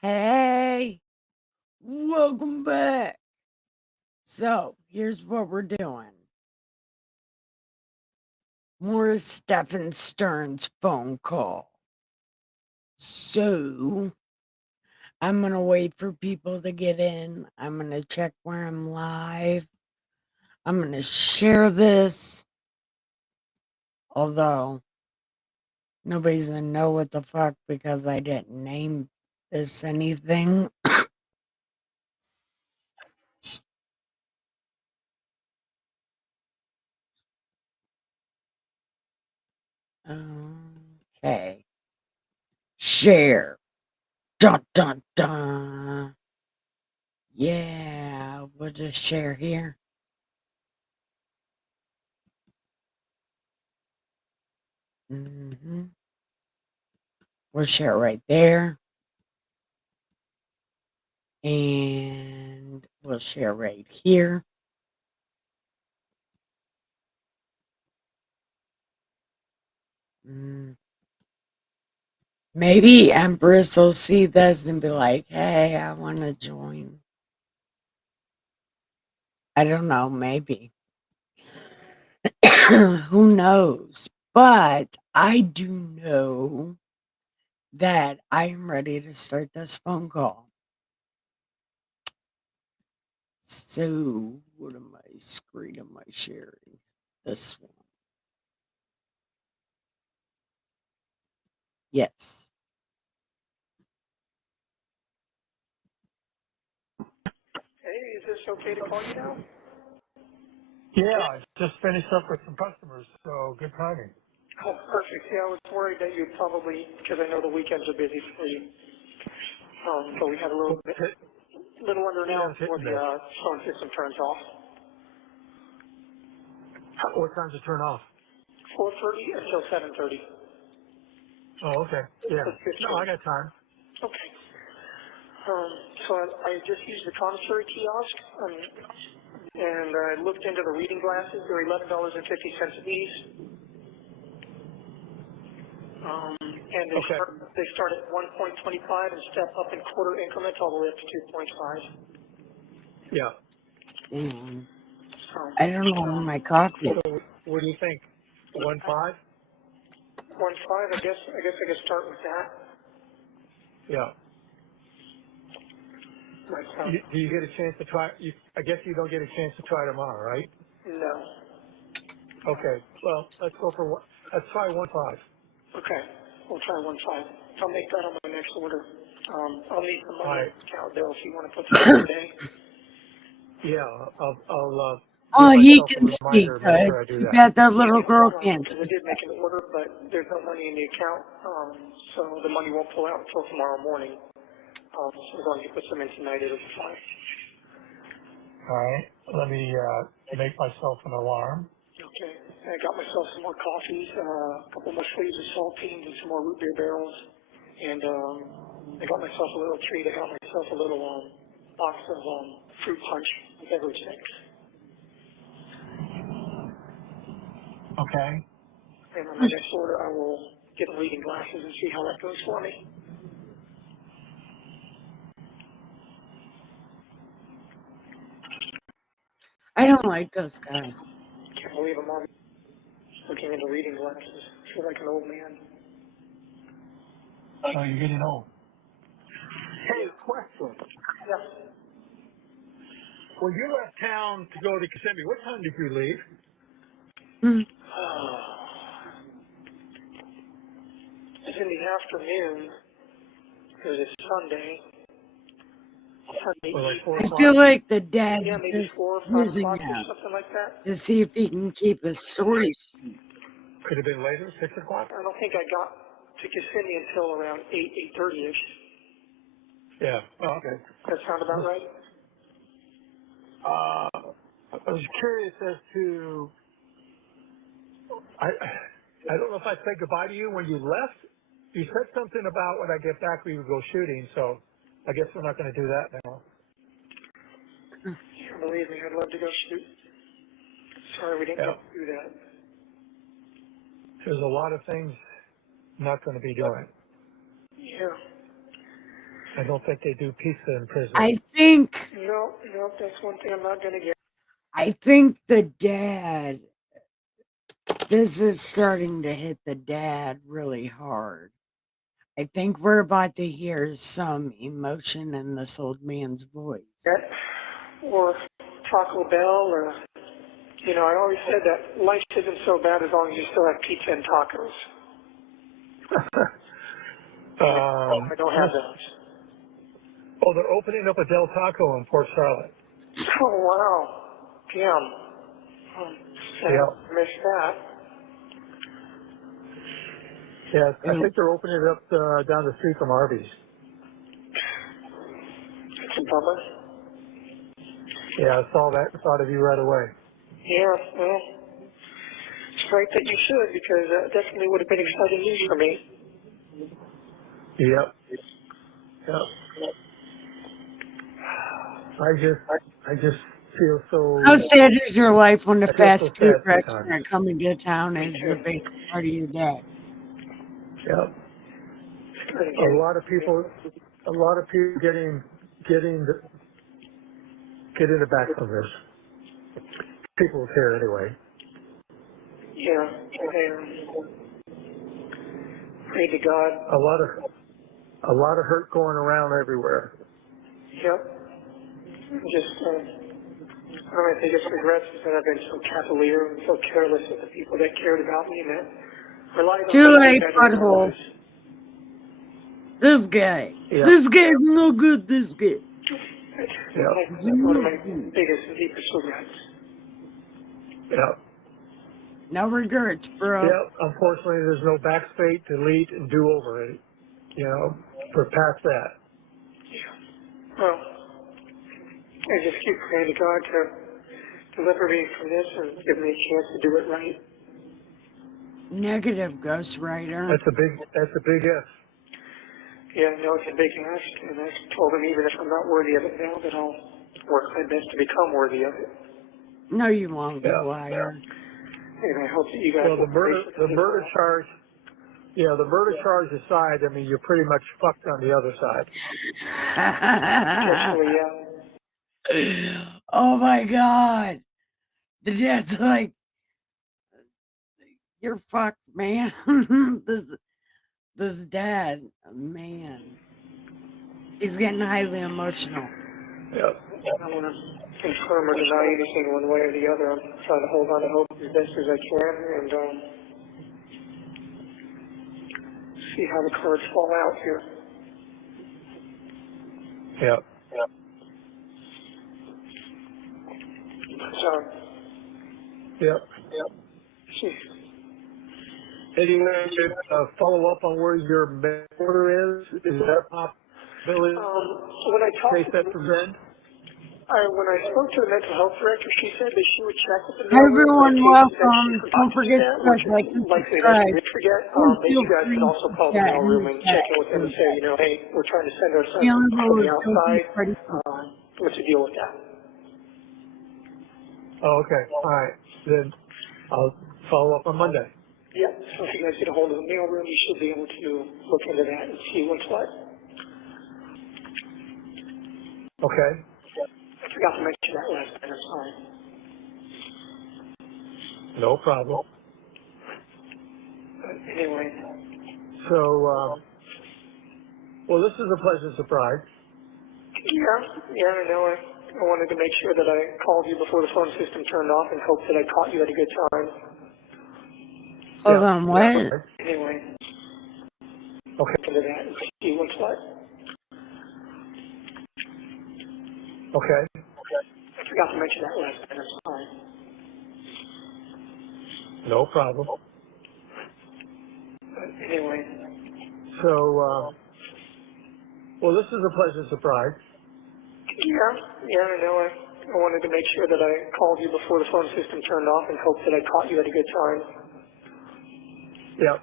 Hey, welcome back. So, here's what we're doing. More Stefan Stern's phone call. So, I'm going to wait for people to get in. I'm going to check where I'm live. I'm going to share this. Although, nobody's going to know what the fuck because I didn't name this anything. Okay. Share. Dun dun dun. Yeah, we'll just share here. We'll share right there. And we'll share right here. Maybe Empress will see this and be like, hey, I want to join. I don't know, maybe. Who knows? But I do know that I am ready to start this phone call. So, what screen am I sharing? This one. Yes. Hey, is this okay to call you now? Yeah, I just finished up with some customers, so good timing. Oh, perfect. Yeah, I was worried that you'd probably, because I know the weekends are busy for you. But we had a little under an hour Yeah, it's before hitting the there. phone system turns off. What time's it turn off? 4:30 until 7:30. Oh, okay. So Yeah. No, 15. I got time. Okay. So I just used the commissary kiosk, and I looked into the reading glasses. They're $11.50 a piece. And Okay. they start at 1.25 and step up in quarter increments all the way up to 2.5. Yeah. Damn. So, I don't know where my coffee is. So what do you think? 1.5? 1.5, I guess I could start with that. Yeah. Myself. Do you get a chance to try? I guess you don't get a chance to try tomorrow, right? No. Okay. Well, let's go for one. Let's try 1.5. Okay. We'll try 1.5. I'll make that on my next order. I'll need some All money on right. the account bill if you want to put some in today. Yeah. I'll give Oh, he myself a can see reminder. Make good. sure I do Too that. bad that little girl can't Because I see did make good. an order, but there's no money in the account, so the money won't pull out until tomorrow morning. So as long as you put some in tonight, it'll be fine. All right. Let me make myself an alarm. Okay. I got myself some more coffees, a couple more sleeves of saltines, and some more root beer barrels. And I got myself a little treat. I got myself a little box of fruit punch and beverage mix. Okay. And on my next order, I will get the reading glasses and see how that goes for me. I don't like this guy. Can't believe I'm on looking into reading glasses. I feel like an old man. Oh, you're getting old. Hey, Yeah. question. Yeah. When you left town to go to Kissimmee, what time did you leave? Hmm. It's in the afternoon. It was a Sunday. Sunday Or like 4 I evening. feel o'clock? like the Yeah, dad's maybe just 4 or 5 quizzing o'clock or him something like that. to see if he can keep his story. Could have been later, 6 o'clock? I don't think I got to Kissimmee until around 8:30ish. Yeah. Oh, okay. That sound about right? I was curious as to, I, I don't know if I said goodbye to you when you left. You said something about when I get back we would go shooting, so I guess we're not going to do that now. Yeah, believe me, I'd love to go shoot. Sorry we didn't Yeah. get to do that. There's a lot of things I'm not going to be doing. Yeah. I don't think they do pizza in prison. I think No, that's one thing I'm not gonna get. the dad, this is starting to hit the dad really hard. I think we're about to hear some emotion in this old man's voice. Or Taco Bell, or, I always said that life isn't so bad as long as you still have pizza and tacos. I don't have those. Oh, they're opening up a Del Taco in Port Charlotte. Oh, wow. Damn. Yeah. Missed that. Yeah, I think they're opening it up down the street from Arby's. It's a bummer. Yeah, I saw that and thought of you right away. Yeah, well, it's right that you should, because that definitely would have been exciting news for me. Yep. Yep. I just feel so. How sad is your life when the I feel so fast food sad restaurant sometimes. coming to town is the biggest part of your day? Yep. A lot of people getting the back from this. People care anyway. Yeah, pray to God. A lot of hurt going around everywhere. Yep. Just, my biggest regrets is that I've been so cavalier and so careless with the people that cared about me and that relied on Too something late, better than butthole. others. This guy. Yeah. This guy's no good, this guy. That's one of my biggest and deepest regrets. Yeah. No regrets, bro. Yeah. Unfortunately, there's no backspace, delete, and do over it. We're past that. Well, I just keep praying to God to deliver me from this and give me a chance to do it right. Negative, Ghost Rider. That's a big if. Yeah, I know it's a big ask, and I've told him even if I'm not worthy of it now, that I'll work my best to become worthy of it. No, you won't, you Yeah. liar. And I hope that you guys Well, the murder charge. Yeah, the murder charge aside, I mean, you're pretty much fucked on the other side. Unfortunately, yeah. Oh my God. The dad's like, you're fucked, man. this dad, man, he's getting highly emotional. Yeah. I don't want to confirm or deny anything one way or the other. I'm trying to hold on to hope as best as I can and see how the cards fall out here. Yeah. So, Yep. see. Any way to follow up on where your order is? Is that a possibility? When I talked Case that present? when I spoke to the mental health director, she said that she would check with the Hi mailroom everyone, in case that welcome. she Don't forgot to do forget that, to which like is and likely that she subscribe. did forget. And That feel you guys free could also to call the chat in mailroom the and chat check in with them and say, hey, we're trying to send our son The only from rule the is don't be outside. afraid to What's the deal with that? Oh, okay. All right. Then I'll follow up on Monday. Yeah, so if you guys get a hold of the mailroom, you should be able to look into that and see what's what. Okay. I forgot to mention that last time, I'm sorry. No problem. But anyway, So, well, this is a pleasant surprise. yeah, I know. I wanted to make sure that I called you before the phone system turned off and hoped that I caught you at a good time. Hold on, what? Anyway, Okay. into that and see what's what. Okay. I forgot to mention that last time, I'm sorry. No problem. But anyway, So, well, this is a pleasant surprise. yeah, I know. I wanted to make sure that I called you before the phone system turned off and hoped that I caught you at a good time. Yep.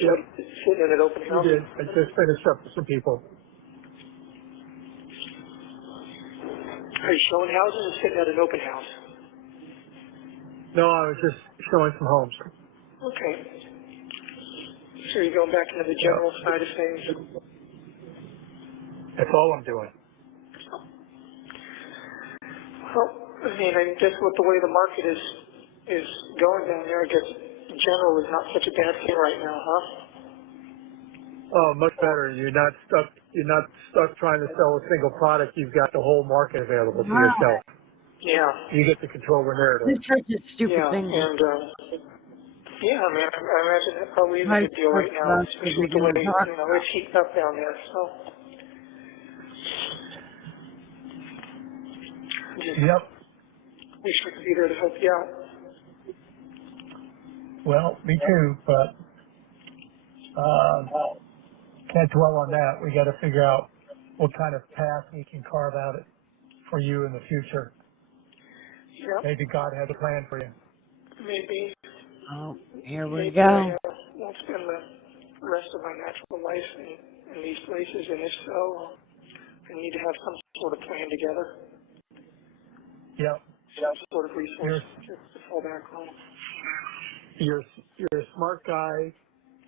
Yep. Sitting in an open You house. did. I just finished up with some people. Are you showing houses or sitting at an open house? No, I was just showing some homes. Okay. So you're going back into the general side of things? That's all I'm doing. Well, I mean, I guess with the way the market is going down there, I guess in general is not such a bad thing right now, huh? Oh, much better. You're not stuck. You're not stuck trying to sell a single product. You've got the whole market available to Wow. yourself. Yeah. You get to control the narrative. It's such a stupid Yeah, thing to and yeah, man, I imagine that probably is a Vice good deal right now, versa, especially we're with the going way, to talk you know, it's heating up down there, so. Just Yep. wish we could be there to help you out. Well, me too, but can't dwell on that. We got to figure out what kind of path we can carve out it for you in the future. Yep, Maybe God has a plan for you. maybe, Oh, here we maybe I go. won't spend the rest of my natural life in these places, and if so, I need to have some sort of plan together, Yep. some sort of resource You're to fall back on. you're you're a smart guy.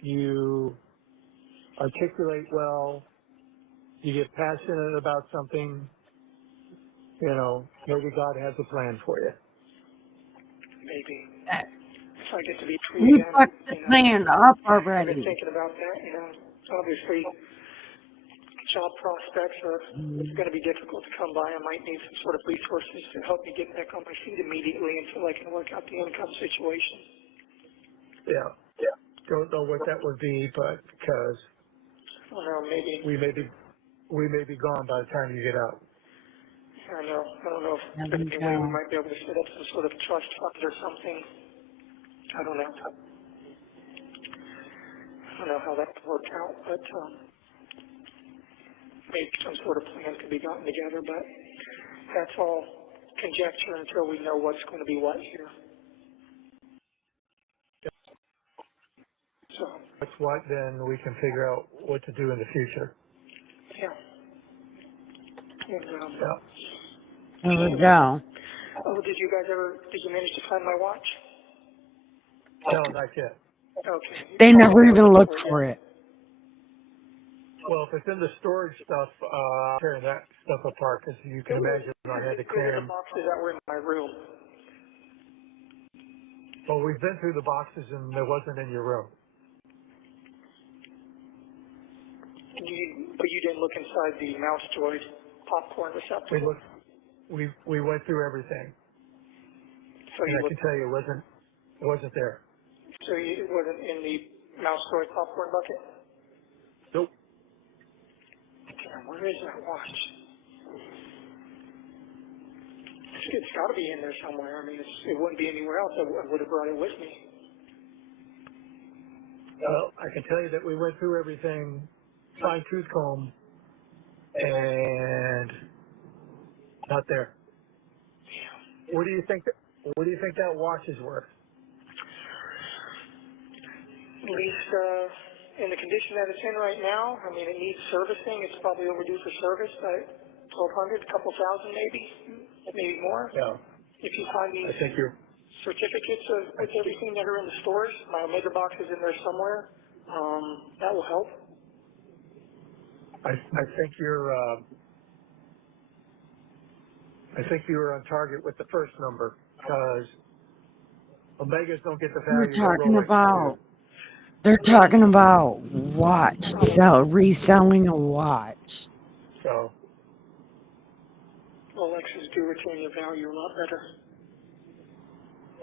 You articulate well. You get passionate about something. You know, maybe God has a plan for you. Maybe. Uh, If I get to be free We again, fucked the you know. plan up I've been already. thinking about that, you know. Obviously, job prospects are Mm, going to be difficult to come by. I might need some sort of resources to help me get back on my feet immediately until I can work out the income situation. Yeah. Don't know what that would be, but because I don't know, maybe, we may be gone by the time you get out. I don't know if There there's we any way we go. might be able to set up some sort of trust fund or something. I don't know. I don't know how that would work out, but maybe some sort of plan could be gotten together, but that's all conjecture until we know what's going to be what here. So, That's what then we can figure out what to do in the future. yeah. And, Yeah. Here we go. oh, did you manage to find my watch? No, not yet. Okay. They I'll never look even for looked it. for it. Well, if it's in the storage stuff, tearing that stuff apart, because you can imagine I had to It was in the cram. boxes that were in my room. Well, we've been through the boxes and it wasn't in your room. But you didn't look inside the mouse droid popcorn We receptacle. looked, we went through everything, So and you I can looked, tell you it wasn't there. it wasn't in the mouse droid popcorn bucket? Nope. Damn, where is that watch? It's got to be in there somewhere. I mean, it wouldn't be anywhere else. I would have brought it with me. Well, I can tell you that we went through everything, fine tooth comb, and not there. What do you think? What do you think that watch is worth? At least in the condition that it's in right now, I mean, it needs servicing. It's probably overdue for service by 1,200, a couple thousand maybe more. Yeah, If you find I these think you're. certificates of with everything that are in the stores, my Omega box is in there somewhere. That will help. I think you're. I think you were on target with the first number because Omegas don't get the They're value that talking Rolex do. about reselling a watch. So Rolexes do retain their value a lot better.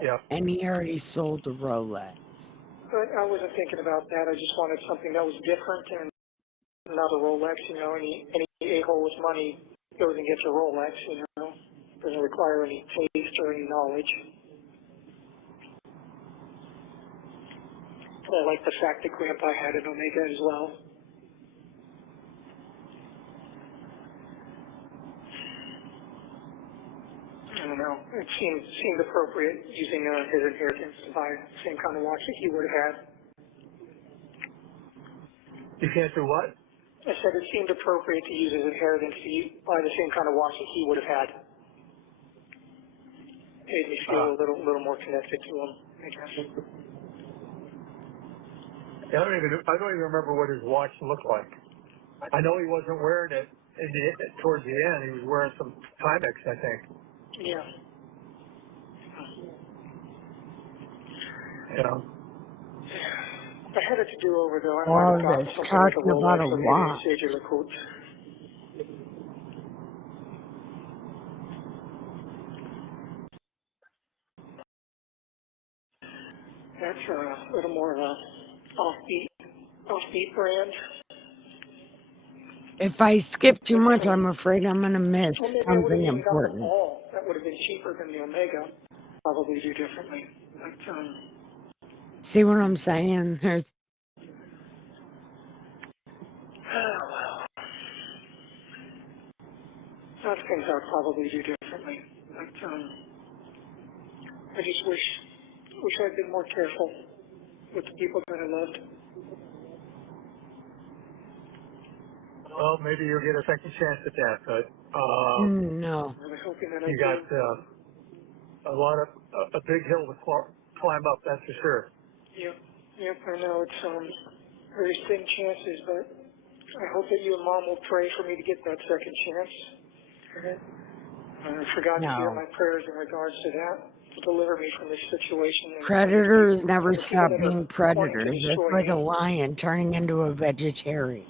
yeah, And he already sold a Rolex. But I wasn't thinking about that. I just wanted something that was different and not a Rolex. You know, any a-hole with money goes and gets a Rolex. You know, doesn't require any taste or any knowledge. I like the fact that Grandpa had an Omega as well. I don't know. It seemed appropriate using his inheritance to buy the same kind of watch that he would have had. you can't do what? I said it seemed appropriate to use his inheritance to buy the same kind of watch that he would have had. Made me feel a little more connected to him, I guess. I don't even remember what his watch looked like. I know he wasn't wearing it towards the end, he was wearing some Timex, I think. Yeah. You know. I had it to do over though. I might All have gotten this something like a talking about Rolex a or maybe a watch. Sage Coach. That's a little more of a offbeat brand. If I skip too much, I'm afraid I'm gonna miss Or maybe I would have something even got the important. Paul. That would have been cheaper than the Omega. Probably do differently. But See what I'm saying? There's well, that's things I would probably do differently. But I just wish I'd been more careful with the people that I loved. Well, maybe you'll get a second chance at that, but no. I'm really hoping that I you do. got a big hill to climb up, that's for sure. Yep, I know it's very thin chances, but I hope that you and Mom will pray for me to get that second chance. I forgot to hear No. my prayers in regards to that, to deliver me from this situation. And Predators never the people stop that are being wanting to predators. It's destroy like me. a lion turning into a vegetarian.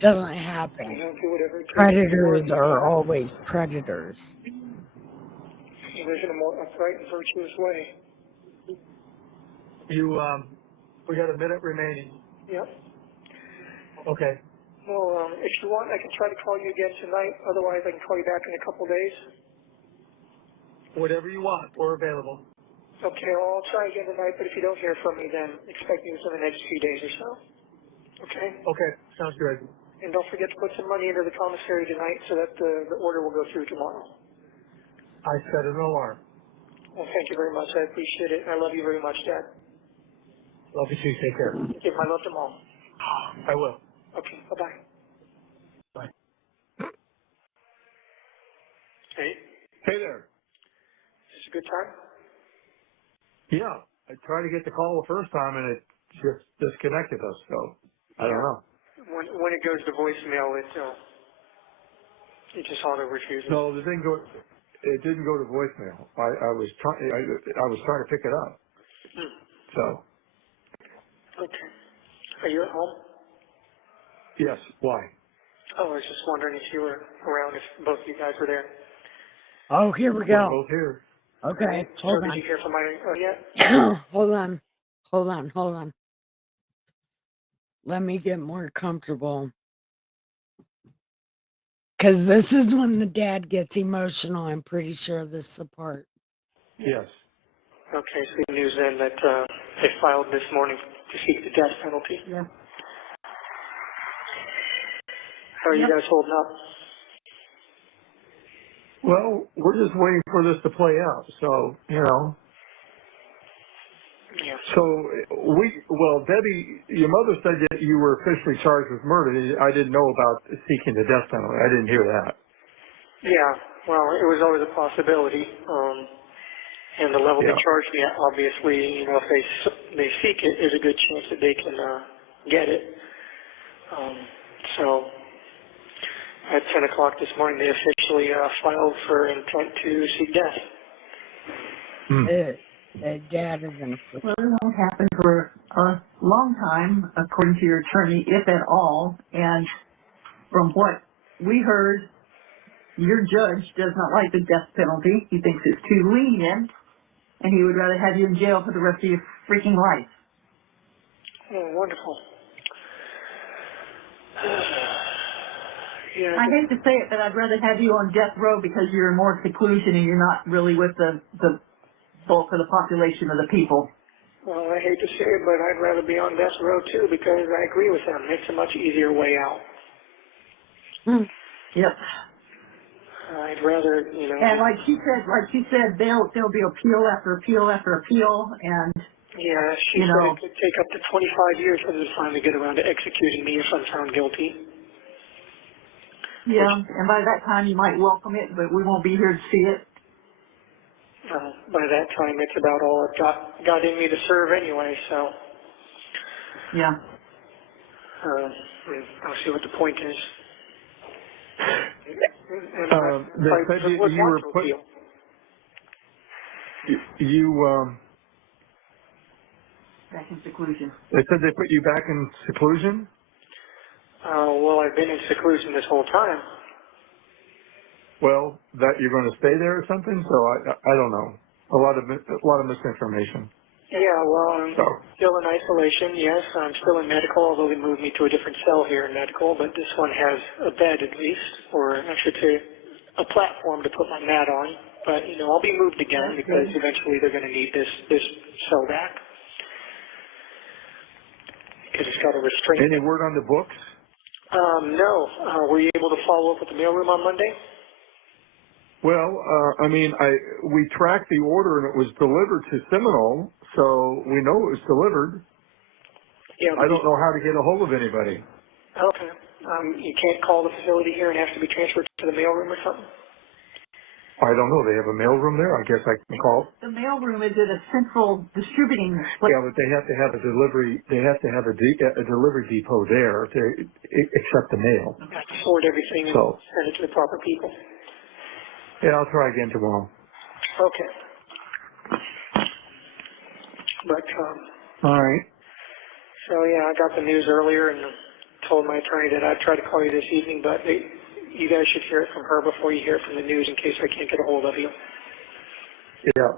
Doesn't I happen. don't do whatever it takes to Predators reward are me. always predators. He lives in a more upright and virtuous way. We got a minute remaining. Yep. Okay. Well, if you want, I can try to call you again tonight. Otherwise, I can call you back in a couple days. Whatever you want, we're available. Okay, well, I'll try again tonight, but if you don't hear from me, then expect me within the next few days or so. Okay? Okay, sounds good. And don't forget to put some money into the commissary tonight so that the order will go through tomorrow. I set an alarm. Well, thank you very much. I appreciate it. I love you very much, Dad. Love you too. Take care. Give my love to Mom. I will. Okay, bye-bye. Bye. Hey, Hey there. is this a good time? Yeah, I tried to get the call the first time and it just disconnected us, so I don't know. When it goes to voicemail, it just auto refuses. No, it didn't go to voicemail. I was trying to pick it up. So, Okay. Are you at home? yes, why? Oh, I was just wondering if you were around, if both of you guys were there. Oh, here we We're go. both here. Okay, So hold did on. you hear from my yet? Hold on. Let me get more comfortable. Because this is when the dad gets emotional. I'm pretty sure this is the part. Yes. Okay, so the news then that they filed this morning to seek the death penalty. Yeah. How are you guys holding up? Well, we're just waiting for this to play out. So, Yeah. Debbie, your mother said that you were officially charged with murder. I didn't know about seeking the death penalty. I didn't hear that. Yeah, well, it was always a possibility. And the level they charge me at, obviously, if they seek it, there's a good chance that they can get it. So at 10 o'clock this morning, they officially filed for intent to seek death. Dad is in. Well, it won't happen for a long time, according to your attorney, if at all. And from what we heard, your judge does not like the death penalty. He thinks it's too lenient, and he would rather have you in jail for the rest of your freaking life. Oh, wonderful. Yeah. I hate to say it, but I'd rather have you on death row because you're in more seclusion and you're not really with the bulk of the population of the people. Well, I hate to say it, but I'd rather be on death row too because I agree with them. It's a much easier way out. Yep. I'd rather, And like she said, there'll be appeal after appeal after appeal, and yeah, she said it could take up to 25 years for them to finally get around to executing me if I'm found guilty. yeah, and by that time you might welcome it, but we won't be here to see it. By that time, it's about all I've got in me to serve anyway, so. Yeah. I'll see what the point is. And They I said you, would you want were to put, appeal. Back in seclusion. they said they put you back in seclusion? Well, I've been in seclusion this whole time. Well, that you're going to stay there or something? So I don't know. A lot of misinformation. Yeah, well, I'm So still in isolation, yes. I'm still in medical, although they moved me to a different cell here in medical, but this one has a bed at least, or I should say a platform to put my mat on. But, you know, I'll be moved again because eventually they're going to need this cell back. Because it's got a restraint. any word on the books? No. Were you able to follow up with the mailroom on Monday? Well, I mean, we tracked the order and it was delivered to Seminole, so we know it was delivered. Yeah. I don't know how to get a hold of anybody. Okay. You can't call the facility here and have to be transferred to the mailroom or something? I don't know. They have a mailroom there. I guess I can call. The mailroom is at a central distributing place. Yeah, but they have to have a delivery. They have to have a delivery depot there to accept the mail. I have to sort everything and So send it to the proper people. yeah, I'll try again tomorrow. Okay. But, All right. so yeah, I got the news earlier and told my attorney that I'd try to call you this evening, but you guys should hear it from her before you hear it from the news in case I can't get a hold of you. Yeah.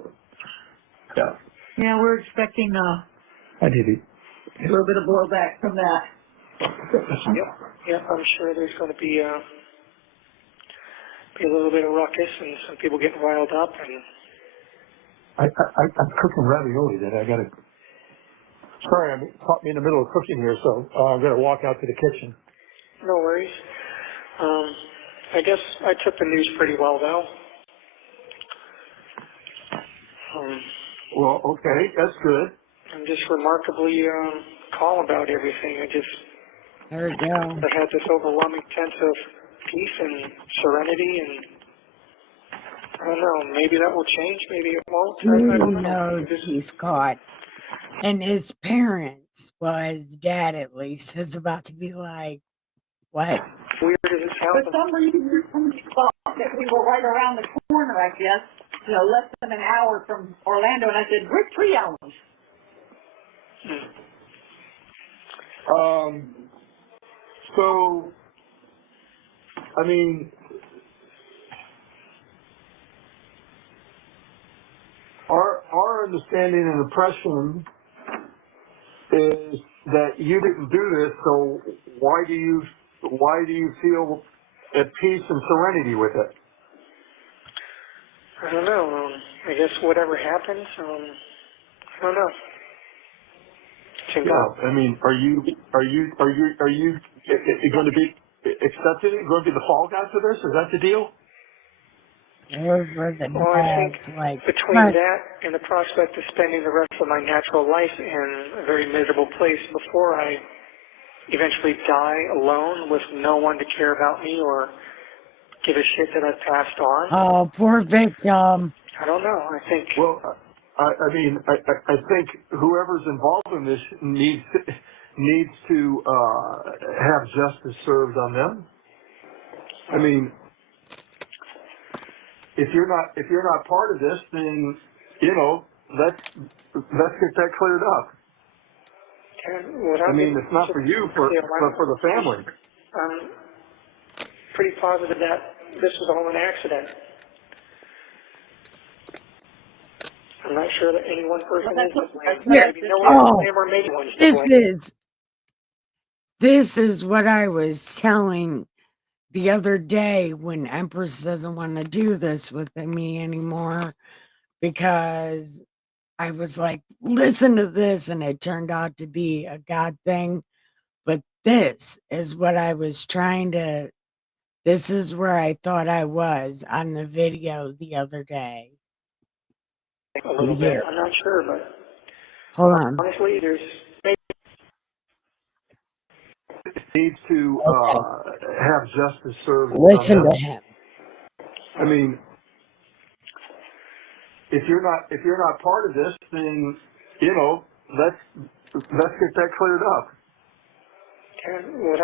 Yeah. Yeah, we're expecting I did it. a little bit of blowback from that. Yep, I'm sure there's going to be a little bit of ruckus and some people getting riled up and I'm cooking ravioli that I got to. Sorry, I'm caught me in the middle of cooking here, so I'm going to walk out to the kitchen. no worries. I guess I took the news pretty well though. Well, okay, that's good. I'm just remarkably calm about everything. There we go. I had this overwhelming sense of peace and serenity, and I don't know, maybe that will change, maybe it won't. I He don't know. knows he's caught. And his parents, well, his dad at least, is about to be like, what? Weird as it For sounds, some reason, we thought that we were right around the corner, I guess, less than an hour from Orlando, and I said, we're 3 hours. So, I mean, our understanding and impression is that you didn't do this, so why do you feel at peace and serenity with it? I don't know. I guess whatever happens, I don't know. Yeah, I mean, are you going to be accepted? Going to be the fall guy for this? Is that the deal? Those were the Well, I think dogs, like, between what? that and the prospect of spending the rest of my natural life in a very miserable place before I eventually die alone with no one to care about me or give a shit that I've passed on, Oh, poor victim. I don't know. I think, Well, I mean, I think whoever's involved in this needs to have justice served on them. I mean, if you're not part of this, then let's get that cleared up. I mean, it's not for you, but for the family. I'm pretty positive that this was all an accident. I'm not sure that any one person is to blame. Yeah. Maybe no one's to Oh, blame or maybe one's to blame. this is what I was telling the other day when Empress doesn't want to do this with me anymore, because I was like, listen to this, and it turned out to be a God thing. But this is what I was this is where I thought I was on the video the other day. A little bit. Here, I'm not sure, but hold on. honestly, there's Needs to Okay, have justice served on listen them. to him. I mean, if you're not part of this, then let's get that cleared up.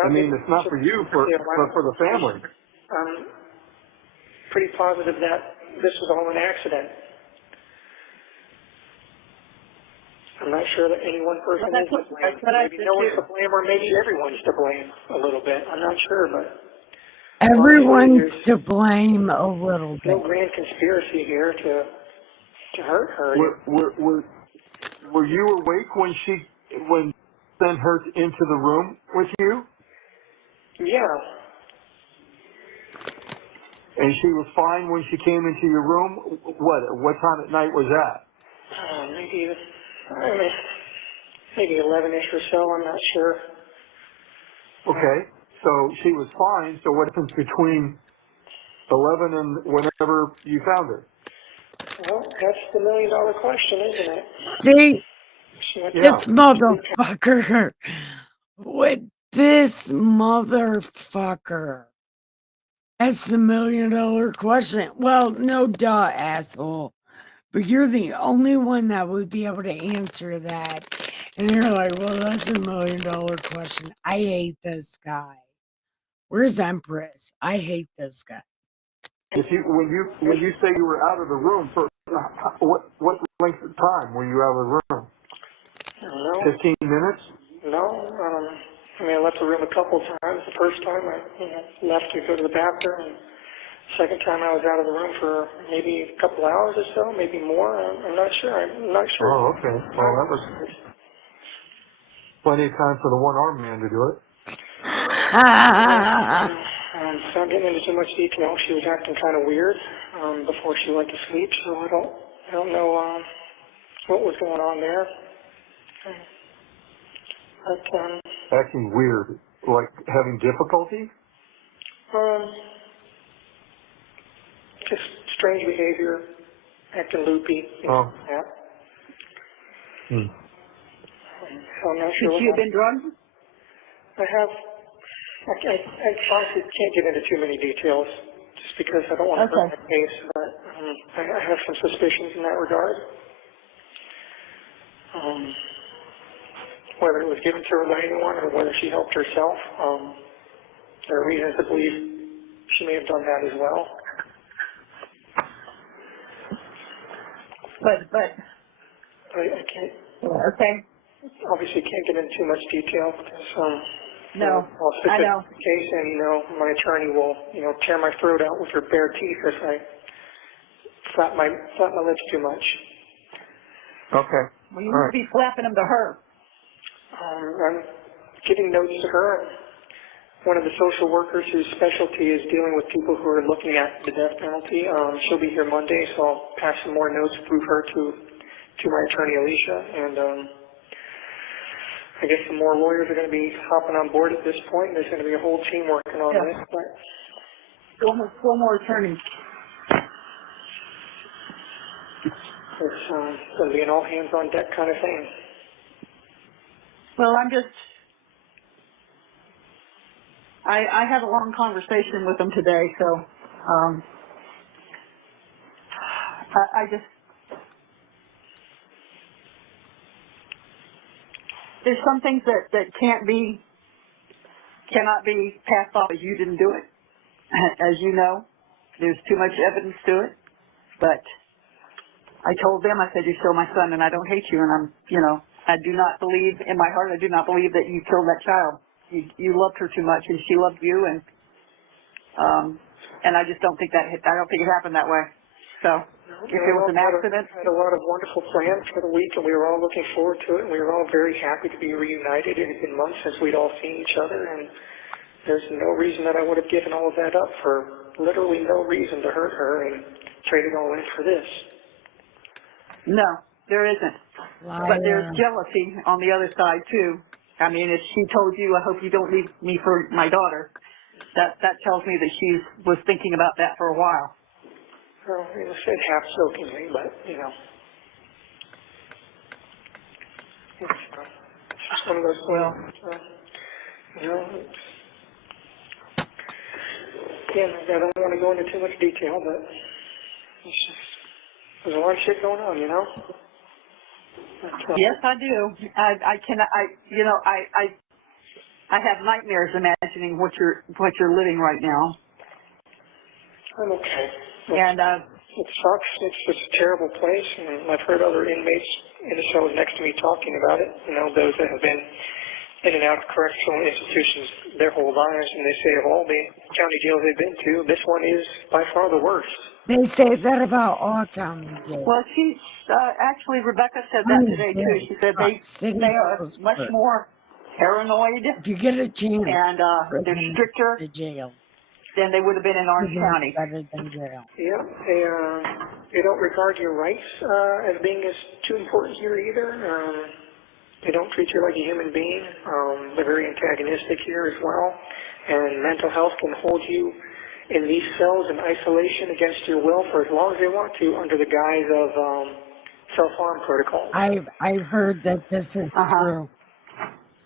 I mean, it's not for you, but for the family. I'm pretty positive that this was all an accident. I'm not sure that any one person is to blame. That's what I Maybe said no one's too. to blame, or maybe everyone's to blame a little bit. I'm not sure, but Everyone's to blame a little no bit. grand conspiracy here to hurt her. Were you awake when sent her into the room with you? Yeah. And she was fine when she came into your room? What time at night was that? Maybe 11-ish or so, I'm not sure. Okay, so she was fine, so what happens between 11 and whenever you found her? Well, that's the million-dollar question, isn't it? See, She went Yeah. this motherfucker. With this motherfucker. That's the million-dollar question. Well, no duh, asshole. But you're the only one that would be able to answer that. And you're like, well, that's a million-dollar question. I hate this guy. Where's Empress? I hate this guy. When you say you were out of the room for what length of time were you out of the room? I don't know. 15 minutes? No, I left the room a couple times. The first time I left to go to the bathroom. And the second time I was out of the room for maybe a couple hours or so, maybe more. I'm not sure. Oh, okay. Well, that was plenty of time for the one-armed man to do it. Without getting into too much detail, she was acting kind of weird before she went to sleep, so I don't know what was going on there. But, Acting weird, like having difficulty? just strange behavior, acting loopy. Oh. Yeah. Hmm. So I'm not sure. Could she have been drugged? I honestly can't get into too many details just because I don't want to hurt my case, but I have some suspicions in that regard. Whether it was given to her by anyone or whether she helped herself, there are reasons to believe she may have done that as well. But I can't, okay. obviously can't get into too much detail because No, I'll I specific know. the case and my attorney will tear my throat out with her bare teeth if I flap my lips too much. Okay. Well, you must be flapping them to her. I'm giving notes to her. One of the social workers whose specialty is dealing with people who are looking at the death penalty, she'll be here Monday, so I'll pass some more notes through her to my attorney, Alicia, and I guess some more lawyers are going to be hopping on board at this point. There's going to be a whole team working on this. But Four more attorneys. it's going to be an all-hands-on-deck kind of thing. Well, I had a long conversation with them today, so there's some things that cannot be passed off as you didn't do it. As you know, there's too much evidence to it. But I told them, I said, you're still my son and I don't hate you, and I do not believe, in my heart, I do not believe that you killed that child. You loved her too much and she loved you, and I just don't think I don't think it happened that way. So if it was an accident. We had a lot of wonderful plans for the week, and we were all looking forward to it, and we were all very happy to be reunited. It had been months since we'd all seen each other, and there's no reason that I would have given all of that up for literally no reason to hurt her and trade it all in for this. No, there isn't. Liar. But there's jealousy on the other side too. I mean, if she told you, I hope you don't leave me for my daughter, that tells me that she was thinking about that for a while. Well, said half jokingly, but it's just one of those things. Again, I don't want to go into too much detail, but there's a lot of shit going on, Yes, I do. I have nightmares imagining what you're living right now. I'm okay. And, It sucks. It's just a terrible place, and I've heard other inmates in the cells next to me talking about it. You know, those that have been in and out of correctional institutions their whole lives, and they say of all the county jails they've been to, this one is by far the worst. They say that about all county jails. well, actually, Rebecca said that today too. She said they are much more paranoid If you get a chance, and, they're prison stricter to jail. than they would have been in Orange Prison is County. better than jail. Yeah, they don't regard your rights as being as too important here either. They don't treat you like a human being. They're very antagonistic here as well. And mental health can hold you in these cells in isolation against your will for as long as they want to under the guise of self-harm protocols. I've heard that this is true.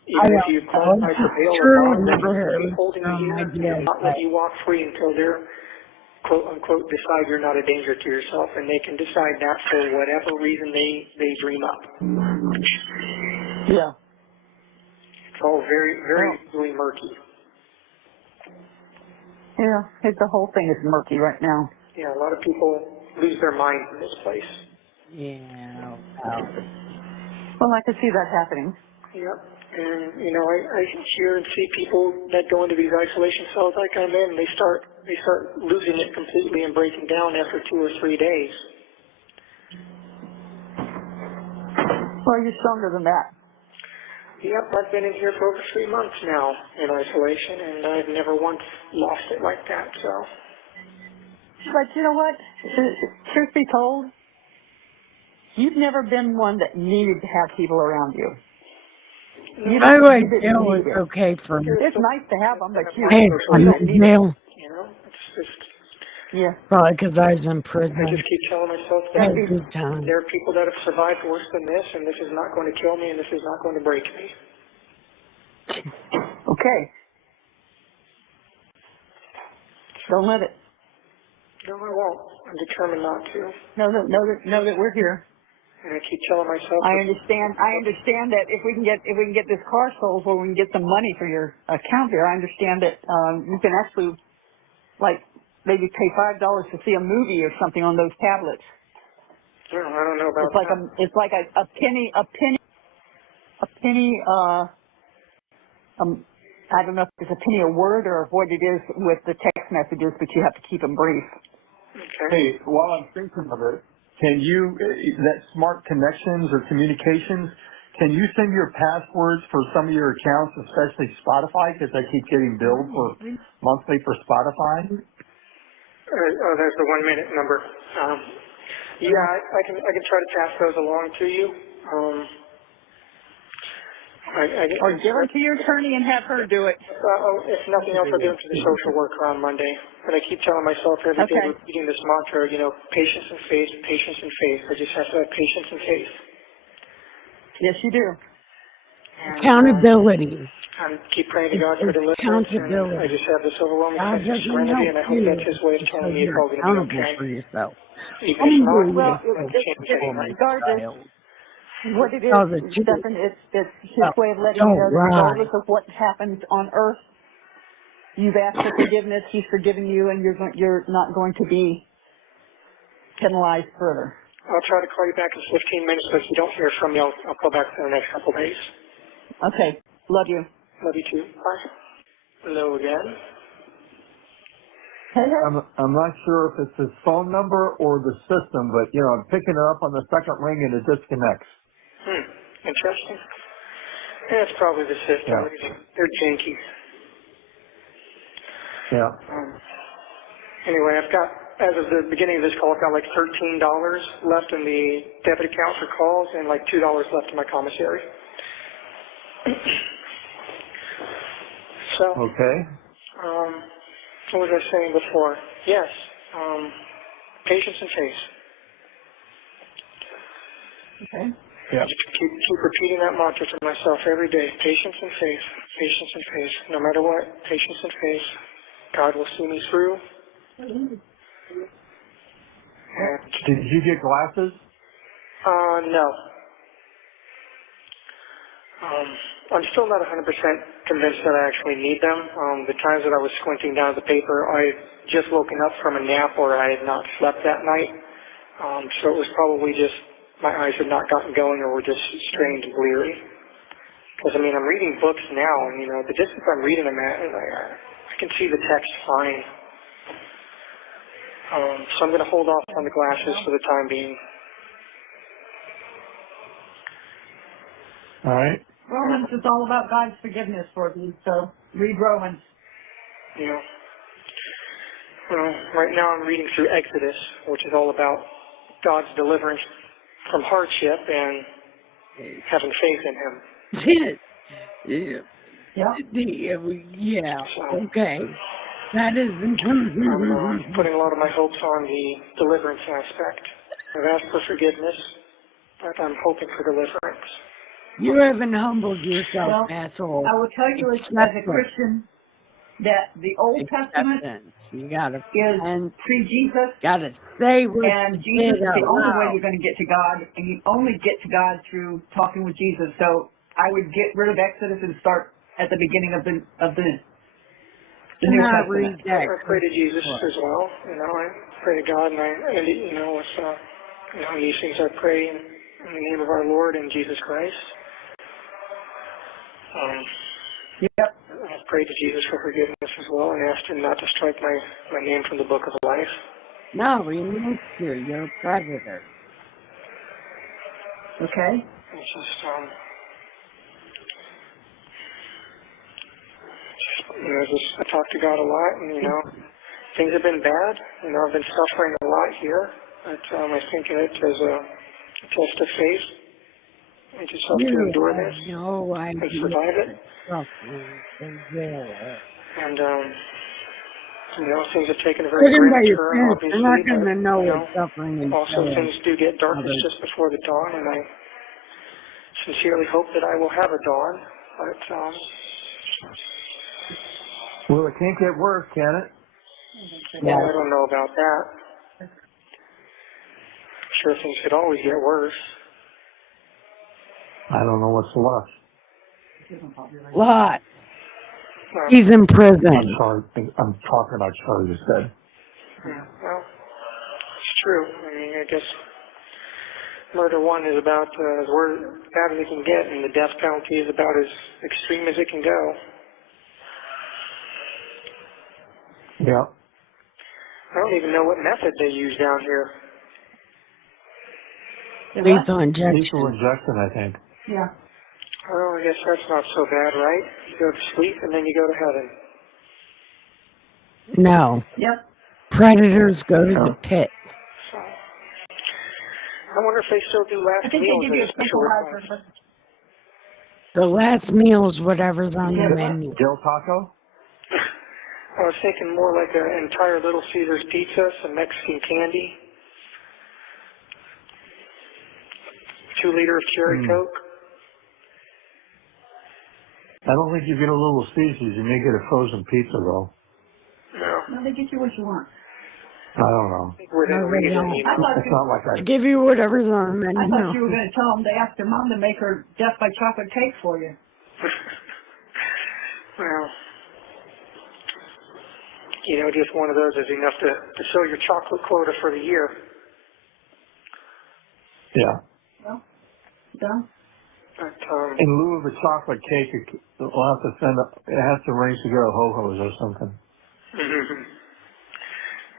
Even if you qualify for bail or True, bond, they never can heard keep it holding you from my here jail, and not let you walk free until they're quote unquote decide you're not a danger to yourself, and they can decide that for whatever reason they dream up. Yeah. It's all very, very murky. Yeah, the whole thing is murky right now. Yeah, a lot of people lose their minds in this place. Yeah. Well, I could see that happening. Yep. And, you know, I hear and see people that go into these isolation cells like I'm in, and they start losing it completely and breaking down after 2 or 3 days. Well, you're stronger than that. Yep, I've been in here for over 3 months now in isolation, and I've never once lost it like that, so. But you know what? Truth be told, you've never been one that needed to have people around you. I like jail is okay for me. It's nice to have them, but you Hey, I'm don't in need it. jail. You know, it's just, Yeah. Probably because I was in I prison. just keep telling myself I had that a good time. there are people that have survived worse than this, and this is not going to kill me, and this is not going to break me. Okay. Don't let it. No, I won't. I'm determined not to. Know that we're here. And I keep telling myself. I understand that if we can get this car sold, where we can get some money for your account here, I understand that you can actually, like, maybe pay $5 to see a movie or something on those tablets. I don't know about It's like a penny. I don't know if it's a penny a word or what it is with the text messages, but you have to keep them brief. Okay. Hey, while I'm thinking of it, can you, that smart connections or communications, can you send your passwords for some of your accounts, especially Spotify, because I keep getting billed for monthly for Spotify? There's the 1 minute number. Yeah, I can try to pass those along to you. Or give them to your attorney and have her do it. If nothing else, I'll do it to the social worker on Monday. But I keep telling myself every day, Okay. repeating this mantra, you know, patience and faith, patience and faith. I just have to have patience and faith. Yes, you do. And, Accountability. I keep praying to God for It's deliverance, and accountability. I just have this overwhelming God sense of doesn't serenity, help and I hope you that's His way of until telling me it's you're all going to be accountable okay. for yourself. Even if not, Hungry Well, is so regardless, child. what it Tell is, the truth. Stephen, it's his Well, way of letting you don't know that lie. regardless of what happens on earth, you've asked for forgiveness, he's forgiven you, and you're not going to be penalized further. I'll try to call you back in 15 minutes, but if you don't hear from me, I'll call back in the next couple of days. Okay. Love you. Love you too. Bye. Hello again. I'm not sure if it's his phone number or the system, but, you know, I'm picking it up on the second ring and it disconnects. Interesting. Yeah, it's probably the system. Yeah. They're janky. Yeah. Anyway, I've got, as of the beginning of this call, I've got like $13 left in the debit account for calls and like $2 left in my commissary. So, Okay. what was I saying before? Yes, patience and faith. Okay. Yeah. Just keep repeating that mantra to myself every day. Patience and faith. Patience and faith. No matter what, patience and faith. God will see me through. And, Did you get glasses? no. I'm still not 100% convinced that I actually need them. The times that I was squinting down at the paper, I had just woken up from a nap or I had not slept that night. So it was probably just my eyes had not gotten going or were just strained and bleary. Because, I mean, I'm reading books now, and, you know, the distance I'm reading them at, I can see the text fine. So I'm going to hold off on the glasses for the time being. All right. Romans is all about God's forgiveness for you, so read Romans. Yeah. Well, right now I'm reading through Exodus, which is all about God's deliverance from hardship and having faith in Him. Yeah. Yeah. Yeah. So Okay. That is. I'm putting a lot of my hopes on the deliverance aspect. I've asked for forgiveness, but I'm hoping for deliverance. You haven't humbled yourself, Well, asshole. I will tell you as a Acceptance. Christian that the Old Testament Acceptance. You gotta is and pre-Jesus, gotta say what and you Jesus did is the out only way loud. you're going to get to God, and you only get to God through talking with Jesus. So I would get rid of Exodus and start at the beginning of the New And I Testament. read that. I pray to Jesus as well. You know, I pray to God, and you know, with these things I pray in the name of our Lord and Jesus Christ. Yep. I pray to Jesus for forgiveness as well, and asked Him not to strike my name from the book of life. No, he needs to. You're a predator. Okay. It's just, I talk to God a lot, and, you know, things have been bad. You know, I've been suffering a lot here, but I think of it as a test of faith. I just have to You endure have this no and idea survive it. what suffering is there. And, you know, things have taken a very Put him by grim your turn, parents. They're obviously, not going but, to know you know, what suffering is. also things do get darkest just before the dawn, and I sincerely hope that I will have a dawn, but, Well, it can't get worse, can it? Yeah. I don't know about that. I'm sure things could always get worse. I don't know what's left. Lots. He's in prison. I'm sorry. I'm talking about Charlie, you said. Well, it's true. I mean, I guess murder one is about as bad as it can get, and the death penalty is about as extreme as it can go. Yeah. I don't even know what method they use down here. Lethal Lethal injection. injection, I think. Yeah. Oh, I guess that's not so bad, right? You go to sleep and then you go to heaven. No. Yep. Predators go to the pit. So, I wonder if they still do I last think they meals give as you a a special tranquilizer. request. The last meal is whatever's on the Yeah. menu. Del Taco? I was thinking more like an entire Little Caesars pizza, some Mexican candy, 2 liter of cherry Coke. I don't think you get a Little Caesars. You may get a frozen pizza, though. No, No, they get you what you want. I don't know. within No, they reason, don't. you I know. thought It's not like I give you whatever's on the I menu. thought you were going to tell them they asked their mom to make her death by chocolate cake for you. Well, you know, just one of those is enough to fill your chocolate quota for the year. Yeah. Well, done. But, In lieu of a chocolate cake, we'll have to it has to arrange to go to Ho-Ho's or something.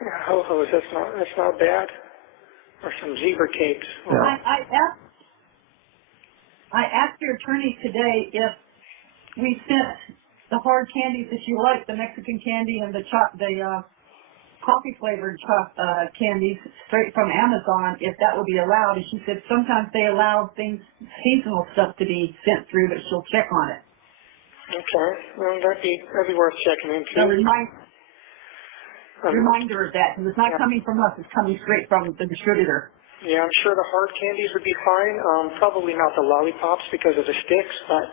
yeah, ho-hos, that's not bad. Or some zebra cakes. Yeah. I asked your attorney today if we sent the hard candies that you like, the Mexican candy and the coffee flavored candies straight from Amazon, if that would be allowed. And she said sometimes they allow things, seasonal stuff to be sent through, but she'll check on it. Okay, well, that'd be worth checking into. So reminder of that, because it's not coming from us, it's coming straight from the distributor. Yeah, I'm sure the hard candies would be fine. Probably not the lollipops because of the sticks, but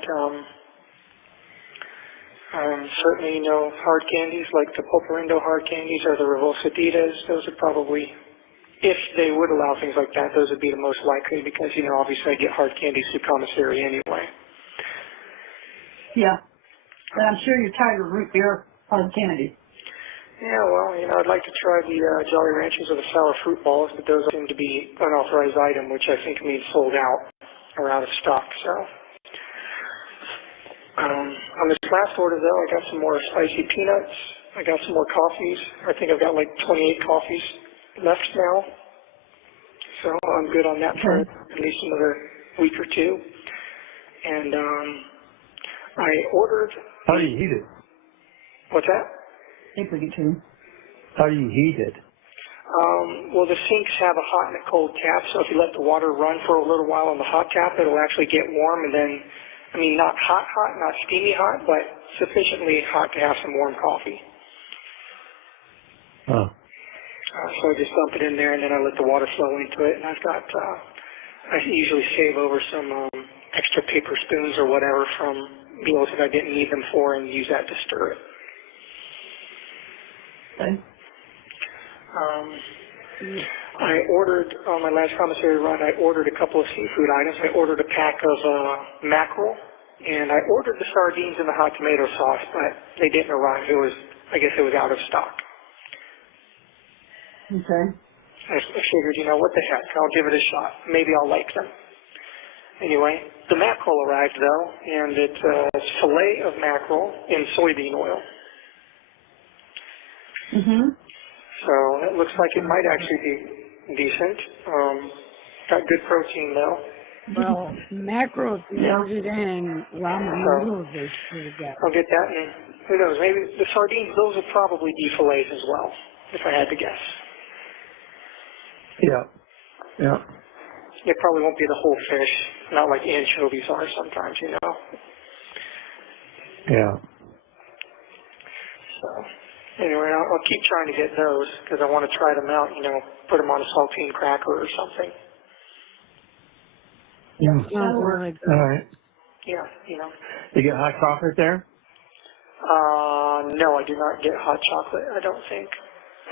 certainly, you know, hard candies like the Pulparindo hard candies or the Revolsaditas, those would probably, if they would allow things like that, those would be the most likely because, you know, obviously I get hard candies through commissary anyway. Yeah. And I'm sure you're tired of root beer hard candy. Yeah, well, I'd like to try the Jolly Ranchers or the sour fruit balls, but those seem to be unauthorized item, which I think means sold out or out of stock. So, on this last order, though, I got some more spicy peanuts. I got some more coffees. I think I've got like 28 coffees left now. So I'm good on that for at least another week or two. And I ordered. How do you heat it? What's that? I think we can too. How do you heat it? Well, the sinks have a hot and a cold tap, so if you let the water run for a little while on the hot tap, it'll actually get warm, and then, not hot, not steamy hot, but sufficiently hot to have some warm coffee. Oh. So I just dump it in there, and then I let the water flow into it, and I've got, I usually save over some extra paper spoons or whatever from meals that I didn't need them for and use that to stir it. Okay. I ordered, on my last commissary run, I ordered a couple of seafood items. I ordered a pack of mackerel, and I ordered the sardines and the hot tomato sauce, but they didn't arrive. I guess it was out of stock. Okay. I figured, what the heck, I'll give it a shot. Maybe I'll like them. Anyway, the mackerel arrived, though, and it's filet of mackerel in soybean oil. Mm-hmm. So it looks like it might actually be decent. Got good protein, though. Well, mackerel, if you put it in ramen noodles, is pretty good. I'll get that, and who knows, maybe the sardines, those will probably be fillets as well, if I had to guess. Yeah. Yeah. It probably won't be the whole fish, not like anchovies are sometimes, Yeah. So, anyway, I'll keep trying to get those, because I want to try them out, put them on a saltine cracker or something. Yeah. Sounds really good. All right. Yeah, You get hot chocolate there? No, I do not get hot chocolate, I don't think.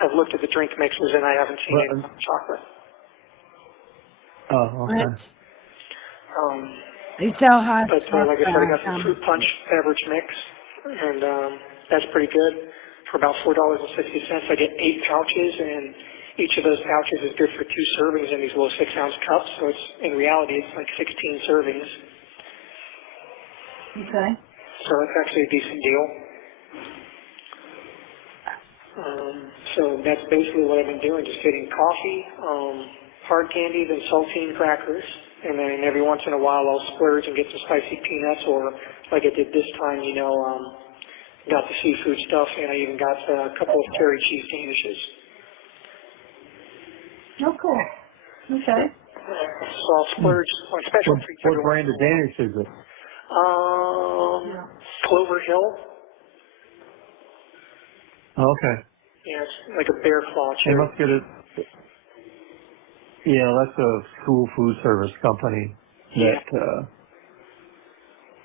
I've looked at the drink mixes and I haven't seen any hot chocolate. Oh, okay. What? They sell hot But chocolate. like I said, I got some fruit punch beverage mix, and that's pretty good. For about $4.60, I get 8 pouches, and each of those pouches is good for 2 servings in these little 6-ounce cups. So in reality, it's like 16 servings. Okay. So it's actually a decent deal. So that's basically what I've been doing, just getting coffee, hard candies, and saltine crackers. And then every once in a while I'll splurge and get some spicy peanuts, or like I did this time, got the seafood stuff, and I even got a couple of curry cheese danishes. Oh, cool. Okay. So I'll splurge on special treats. What brand of Danish is it? Clover Hill. Okay. Yeah, it's like a bear claw They cherry. must get it. Yeah, that's a school food service company that,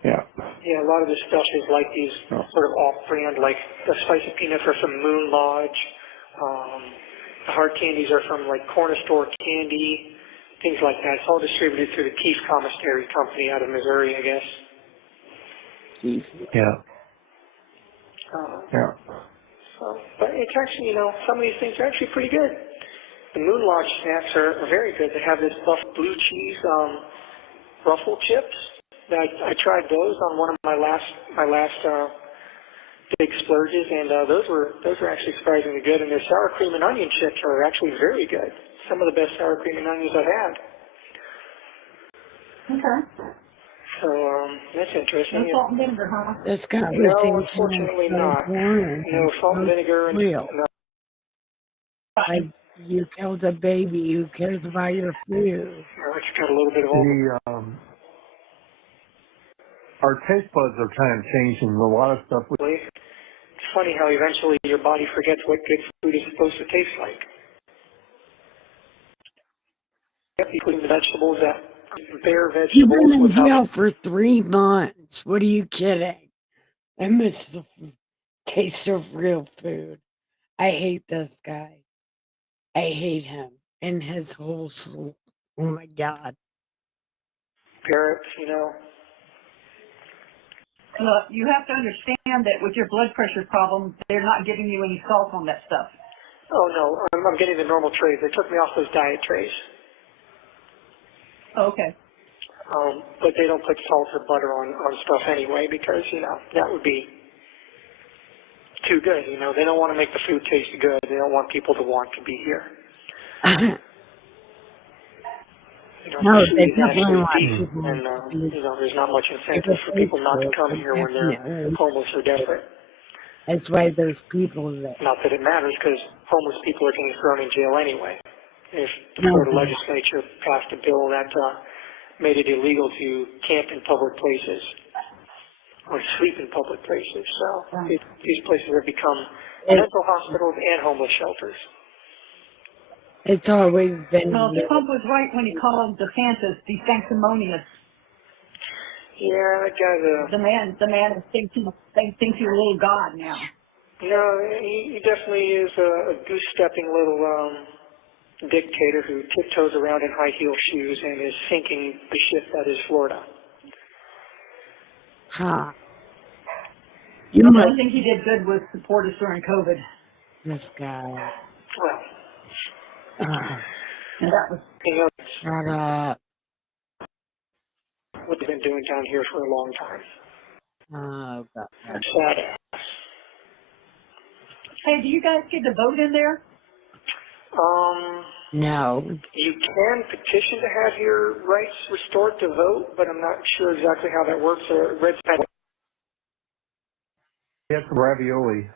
yeah. Yeah, a lot of this stuff is like these sort of off-brand, like the spicy peanuts are from Moon Lodge. The hard candies are from like Corner Store Candy, things like that. It's all distributed through the Keith Commissary Company out of Missouri, I guess. Keith. Yeah. Yeah. But it's actually, some of these things are actually pretty good. The Moon Lodge snacks are very good. They have this buff blue cheese ruffle chips. I tried those on one of my last big splurges, and those were actually surprisingly good. And their sour cream and onion chips are actually very good. Some of the best sour cream and onions I've had. Okay. So that's interesting. No salt and vinegar, huh? This No, conversation unfortunately is so not. boring. No salt and vinegar. Real. No. Like you killed a baby. Who cares about your food? I just got a little bit of all. Our taste buds are kind of changing. A lot of stuff. It's funny how eventually your body forgets what good food is supposed to taste like. Including the vegetables that bare vegetables. You've been in without jail for 3 months. What are you kidding? I miss the taste of real food. I hate this guy. I hate him and his whole soul. Oh my God. parrots, Look, you have to understand that with your blood pressure problem, they're not giving you any salt on that stuff. Oh no, I'm getting the normal trays. They took me off those diet trays. Okay. But they don't put salt or butter on stuff anyway because, that would be too good, They don't want to make the food taste good. They don't want people to want to be here. No, The food they is definitely actually want decent, people and, to be there's not much incentive able for to people not to come taste here when it, they're definitely. homeless or desperate. That's why there's people that Not that it matters because homeless people are getting thrown in jail anyway. If the no, Florida legislature passed a bill that made it illegal to camp in public places or sleep in public places. So these places have become mental hospitals and homeless shelters. it's always been Well, Trump was right when he called DeSantis the sanctimonious. Yeah, that guy's The man thinks he's a little god now. he definitely is a goose-stepping little dictator who tiptoes around in high-heel shoes and is sinking the ship that is Florida. huh. The You only must thing he did good was support us during COVID. this guy. Well, And that was, Shut up. what they've been doing down here for a long time. Oh god. Sad ass. hey, do you guys get to vote in there? No. You can petition to have your rights restored to vote, but I'm not sure exactly how that works. Red pen. Get some ravioli.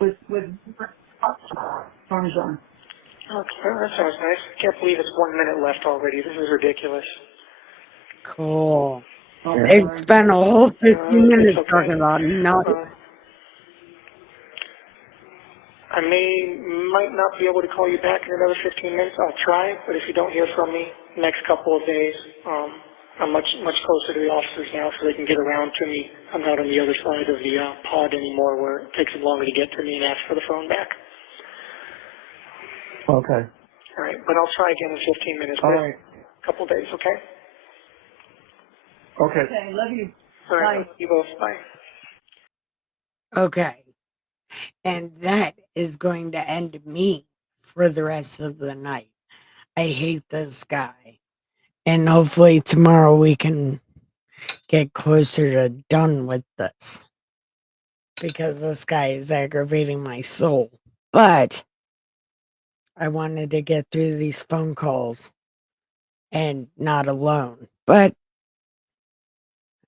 With Parmesan. Okay, that sounds nice. I can't believe it's 1 minute left already. This is ridiculous. Cool. Oh, They've sorry. spent a whole 15 minutes okay. talking about nothing. I might not be able to call you back in another 15 minutes. I'll try, but if you don't hear from me next couple of days, I'm much closer to the officers now, so they can get around to me. I'm not on the other side of the pod anymore, where it takes them longer to get to me and ask for the phone back. Okay. All right, but I'll try again in 15 minutes. All right. A couple days, okay? Okay. Okay, love you. All right, Bye. you both. Bye. Okay. And that is going to end me for the rest of the night. I hate this guy. And hopefully tomorrow we can get closer to done with this. Because this guy is aggravating my soul. But I wanted to get through these phone calls and not alone. But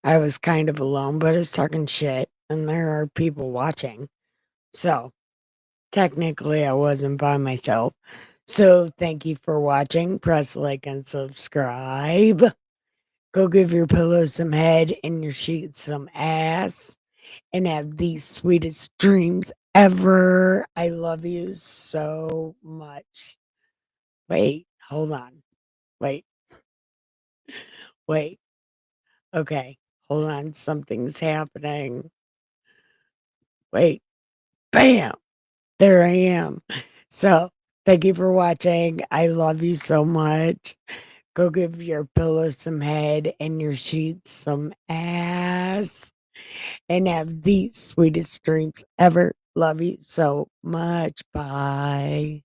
I was kind of alone, but I was talking shit and there are people watching. So technically I wasn't by myself. So thank you for watching. Press like and subscribe. Go give your pillow some head and your sheets some ass. And have the sweetest dreams ever. I love you so much. Wait, hold on. Wait. Okay, hold on. Something's happening. Wait. Bam. There I am. So, thank you for watching. I love you so much. Go give your pillow some head and your sheets some ass. And have the sweetest dreams ever. Love you so much. Bye.